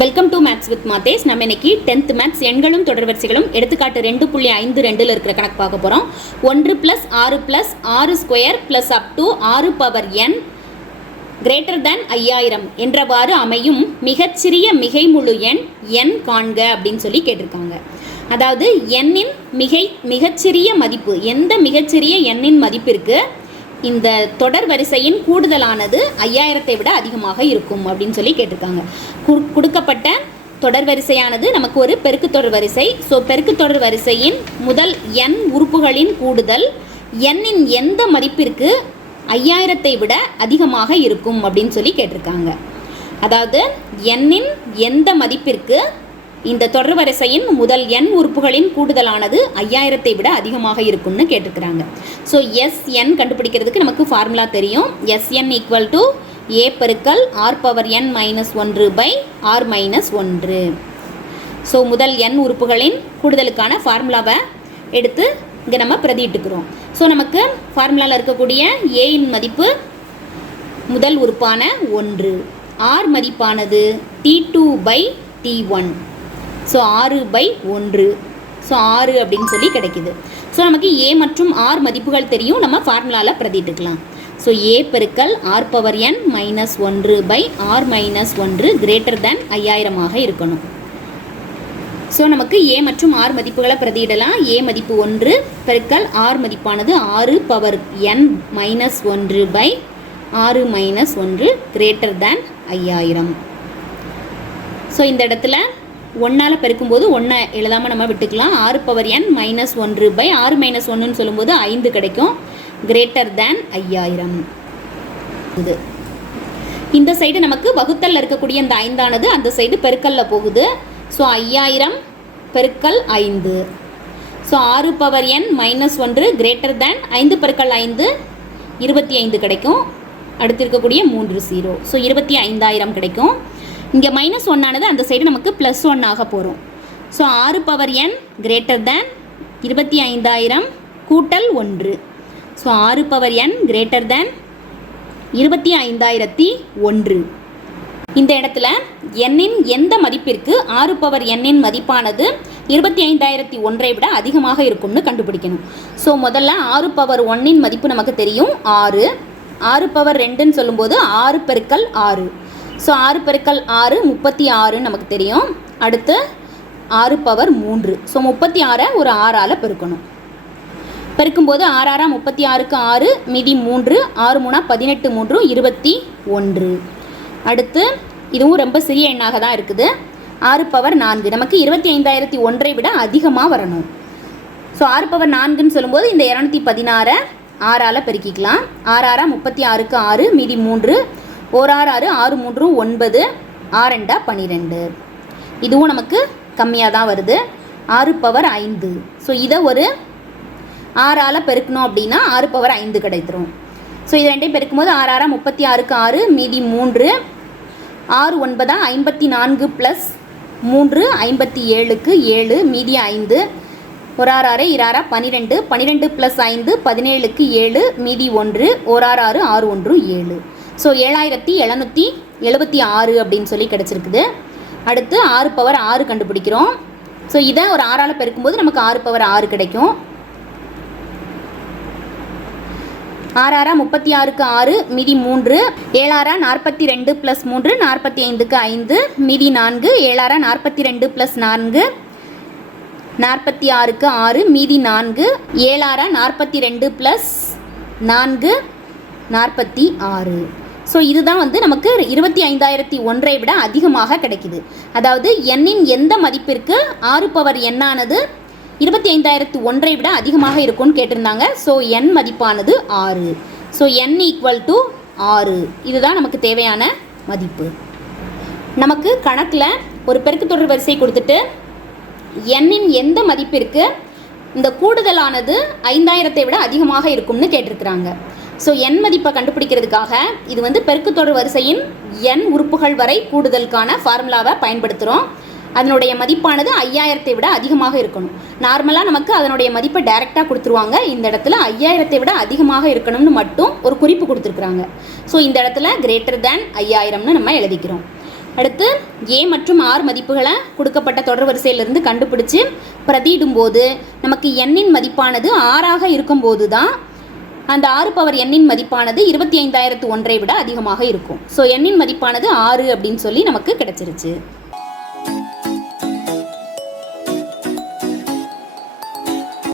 Welcome to maths with Mathes நம்ம இன்னைக்கு tenth maths எண்களும் தொடர்வரிசைகளும் எடுத்துக்காட்டு ரெண்டு புள்ளி ஐந்து ரெண்டில் இருக்கிற கணக்கு பார்க்க போகிறோம் ஒன்று ப்ளஸ் ஆறு ப்ளஸ் ஆறு ஸ்கொயர் ப்ளஸ் அப் டு ஆறு பவர் என் கிரேட்டர் தேன் ஐயாயிரம் என்றவாறு அமையும் மிகச்சிறிய மிகை முழு எண் எண் காண்க அப்படின்னு சொல்லி கேட்டிருக்காங்க. அதாவது எண்ணின் மிகை மிகச்சிறிய மதிப்பு எந்த மிகச்சிறிய எண்ணின் மதிப்பிற்கு இந்த தொடர் வரிசையின் கூடுதலானது ஐயாயிரத்தை விட அதிகமாக இருக்கும் அப்படின்னு சொல்லி கேட்டிருக்காங்க. கு- கொடுக்கப்பட்ட தொடர் வரிசையானது நமக்கு ஒரு பெருக்கு தொடர் வரிசை. ஸோ பெருக்கு தொடர் வரிசையின் முதல் எண் உறுப்புகளின் கூடுதல் எண்ணின் எந்த மதிப்பிற்கு ஐயாயிரத்தை விட அதிகமாக இருக்கும் அப்படின்னு சொல்லி கேட்டிருக்காங்க. அதாவது எண்ணின் எந்த மதிப்பிற்கு இந்த தொடர் வரிசையின் முதல் எண் உறுப்புகளின் கூடுதலானது ஐயாயிரத்தை விட அதிகமாக இருக்கும்னு கேட்டிருக்கிறாங்க. ஸோ எஸ் என் கண்டுபிடிக்கிறதுக்கு நமக்கு ஃபார்முலா தெரியும். S N equal to A பெருக்கல் ஆர் பவர் என் மைனஸ் ஒன்று பை ஆர் மைனஸ் ஒன்று. ஸோ முதல் எண் உறுப்புகளின் கூடுதலுக்கான ஃபார்முலாவை எடுத்து இங்கே நம்ம பிரதியிட்டுக்கிறோம். ஸோ நமக்கு ஃபார்முலாவில் இருக்கக்கூடிய ஏயின் மதிப்பு முதல் உறுப்பான ஒன்று. ஆர் மதிப்பானது T two by T one so ஆறு பை ஒன்று. ஸோ ஆறு அப்படின்னு சொல்லி கிடைக்குது. ஸோ நமக்கு ஏ மற்றும் ஆர் மதிப்புகள் தெரியும். நம்ம ஃபார்முலாவில் பிரதிட்டுக்கலாம். ஸோ ஏ பெருக்கல் ஆர் பவர் என் மைனஸ் ஒன்று பை ஆர் மைனஸ் ஒன்று கிரேட்டர் தேன் ஐயாயிரமாக இருக்கணும். ஸோ நமக்கு ஏ மற்றும் ஆர் மதிப்புகளை பிரதியிடலாம். ஏ மதிப்பு ஒன்று பெருக்கல் ஆர் மதிப்பானது ஆறு பவர் என் மைனஸ் ஒன்று பை ஆறு மைனஸ் ஒன்று கிரேட்டர் தேன் ஐயாயிரம். ஸோ இந்த இடத்துல ஒன்றால் பெருக்கும்போது ஒன்றை எழுதாமல் நம்ம விட்டுக்கலாம். ஆறு பவர் என் மைனஸ் ஒன்று பை ஆறு மைனஸ் ஒன்றுன்னு சொல்லும்போது ஐந்து கிடைக்கும். கிரேட்டர் தேன் ஐயாயிரம். இது. இந்த சைடு நமக்கு வகுத்தல்ல இருக்கக்கூடிய இந்த ஐந்தானது அந்த சைடு பெருக்கல்ல போகுது. ஸோ ஐயாயிரம் பெருக்கல் ஐந்து. ஸோ ஆறு பவர் என் மைனஸ் ஒன்று கிரேட்டர் தேன் ஐந்து பெருக்கல் ஐந்து இருபத்தி ஐந்து கிடைக்கும். அடுத்து இருக்கக்கூடிய மூன்று ஜீரோ ஸோ இருபத்தி ஐந்தாயிரம் கிடைக்கும். இங்கே மைனஸ் ஒன்னானது அந்த சைடு நமக்கு ப்ளஸ் ஒன் ஆக போகிறோம் ஸோ ஆறு பவர் என் கிரேட்டர் தேன் இருபத்தி ஐந்தாயிரம் கூட்டல் ஒன்று. ஸோ ஆறு பவர் என் கிரேட்டர் தேன் இருபத்தி ஐந்தாயிரத்தி ஒன்று. இந்த இடத்துல எண்ணின் எந்த மதிப்பிற்கு ஆறு பவர் எண்ணின் மதிப்பானது இருபத்தி ஐந்தாயிரத்தி ஒன்றை விட அதிகமாக இருக்கும்னு கண்டுபிடிக்கணும். ஸோ முதல்ல ஆறு பவர் ஒன்னின் மதிப்பு நமக்கு தெரியும். ஆறு. ஆறு பவர் ரெண்டுன்னு சொல்லும்போது ஆறு பெருக்கல் ஆறு. ஸோ ஆறு பெருக்கல் ஆறு முப்பத்தி ஆறுன்னு நமக்கு தெரியும். அடுத்து ஆறு பவர் மூன்று. ஸோ முப்பத்தி ஆறை ஒரு ஆறால் பெருக்கணும். பெருக்கும்போது ஆறாரா முப்பத்தி ஆறுக்கு ஆறு மீதி மூன்று ஆறு மூணா பதினெட்டு மூன்று இருபத்தி ஒன்று. அடுத்து இதுவும் ரொம்ப சிறிய எண்ணாக தான் இருக்குது. ஆறு பவர் நான்கு. நமக்கு இருபத்தி ஐந்தாயிரத்தி ஒன்றை விட அதிகமாக வரணும். ஸோ ஆறு பவர் நான்குன்னு சொல்லும்போது இந்த இரநூத்தி பதினாறை ஆறால் பெருக்கிக்கலாம். ஆறாரா முப்பத்தி ஆறுக்கு ஆறு மீதி மூன்று ஓர் ஆறு ஆறு ஆறு மூன்று ஒன்பது ஆரெண்டா பன்னிரெண்டு இதுவும் நமக்கு கம்மியாக தான் வருது. ஆறு பவர் ஐந்து. ஸோ இதை ஒரு ஆறால் பெருக்கணும் அப்படின்னா ஆறு பவர் ஐந்து கிடைத்துரும். ஸோ இது ரெண்டையும் பெருக்கும்போது ஆறு ஆறா முப்பத்தி ஆறுக்கு ஆறு மீதி மூன்று ஆறு ஒன்பதா ஐம்பத்தி நான்கு ப்ளஸ் மூன்று ஐம்பத்தி ஏழுக்கு ஏழு மீதி ஐந்து. ஒரு ஆறு ஆறு இராறா பன்னிரெண்டு பன்னிரெண்டு ப்ளஸ் ஐந்து பதினேழுக்கு ஏழு மீதி ஒன்று. ஒரு ஆறு ஆறு ஆறு ஒன்று ஏழு. ஸோ ஏழாயிரத்தி எழுநூற்றி எழுபத்தி ஆறு அப்படின்னு சொல்லி கிடச்சிருக்குது. அடுத்து ஆறு பவர் ஆறு கண்டுபிடிக்கிறோம். ஸோ இதை ஒரு ஆறால் பெருக்கும்போது நமக்கு ஆறு பவர் ஆறு கிடைக்கும். ஆறாரா முப்பத்தி ஆறுக்கு ஆறு மீதி மூன்று. ஏழாரா நாற்பத்தி ரெண்டு ப்ளஸ் மூன்று நாற்பத்தி ஐந்துக்கு ஐந்து மீதி நான்கு. ஏழாரா நாற்பத்தி ரெண்டு ப்ளஸ் நான்கு நாற்பத்தி ஆறுக்கு ஆறு மீதி நான்கு. ஏழாரா நாற்பத்தி ரெண்டு ப்ளஸ் நான்கு நாற்பத்தி ஆறு. ஸோ இதுதான் வந்து நமக்கு இருபத்தி ஐந்தாயிரத்தி ஒன்றை விட அதிகமாக கிடைக்குது. அதாவது எண்ணின் எந்த மதிப்பிற்கு ஆறு பவர் எண்ணானது இருபத்தி ஐந்தாயிரத்து ஒன்றை விட அதிகமாக இருக்கும்னு கேட்டிருந்தாங்க. ஸோ எண் மதிப்பானது ஆறு. ஸோ என் ஈக்குவல் டு ஆறு. இதுதான் நமக்கு தேவையான மதிப்பு. நமக்கு கணக்கில் ஒரு பெருக்கு தொடர் வரிசை கொடுத்துட்டு எண்ணின் எந்த மதிப்பிற்கு இந்த கூடுதலானது ஐந்தாயிரத்தை விட அதிகமாக இருக்கும்னு கேட்டிருக்கிறாங்க. ஸோ எண் மதிப்பை கண்டுபிடிக்கிறதுக்காக இது வந்து பெருக்கு தொடர் வரிசையின் எண் உறுப்புகள் வரை கூடுதலுக்கான ஃபார்முலாவை பயன்படுத்துகிறோம் அதனுடைய மதிப்பானது ஐயாயிரத்தை விட அதிகமாக இருக்கணும். நார்மலாக நமக்கு அதனுடைய மதிப்பை டைரெக்டாக கொடுத்துருவாங்க. இந்த இடத்துல ஐயாயிரத்தை விட அதிகமாக இருக்கணும்னு மட்டும் ஒரு குறிப்பு கொடுத்துருக்குறாங்க. ஸோ இந்த இடத்துல கிரேட்டர் தேன் ஐயாயிரம்னு நம்ம எழுதிக்கிறோம். அடுத்து ஏ மற்றும் ஆர் மதிப்புகளை கொடுக்கப்பட்ட தொடர் வரிசையிலிருந்து கண்டுபிடிச்சு பிரதியிடும்போது நமக்கு எண்ணின் மதிப்பானது ஆறாக இருக்கும்போது தான் அந்த ஆறு பவர் எண்ணின் மதிப்பானது இருபத்தி ஐந்தாயிரத்து ஒன்றை விட அதிகமாக இருக்கும். ஸோ எண்ணின் மதிப்பானது ஆறு அப்படின்னு சொல்லி நமக்கு கிடச்சிருச்சு.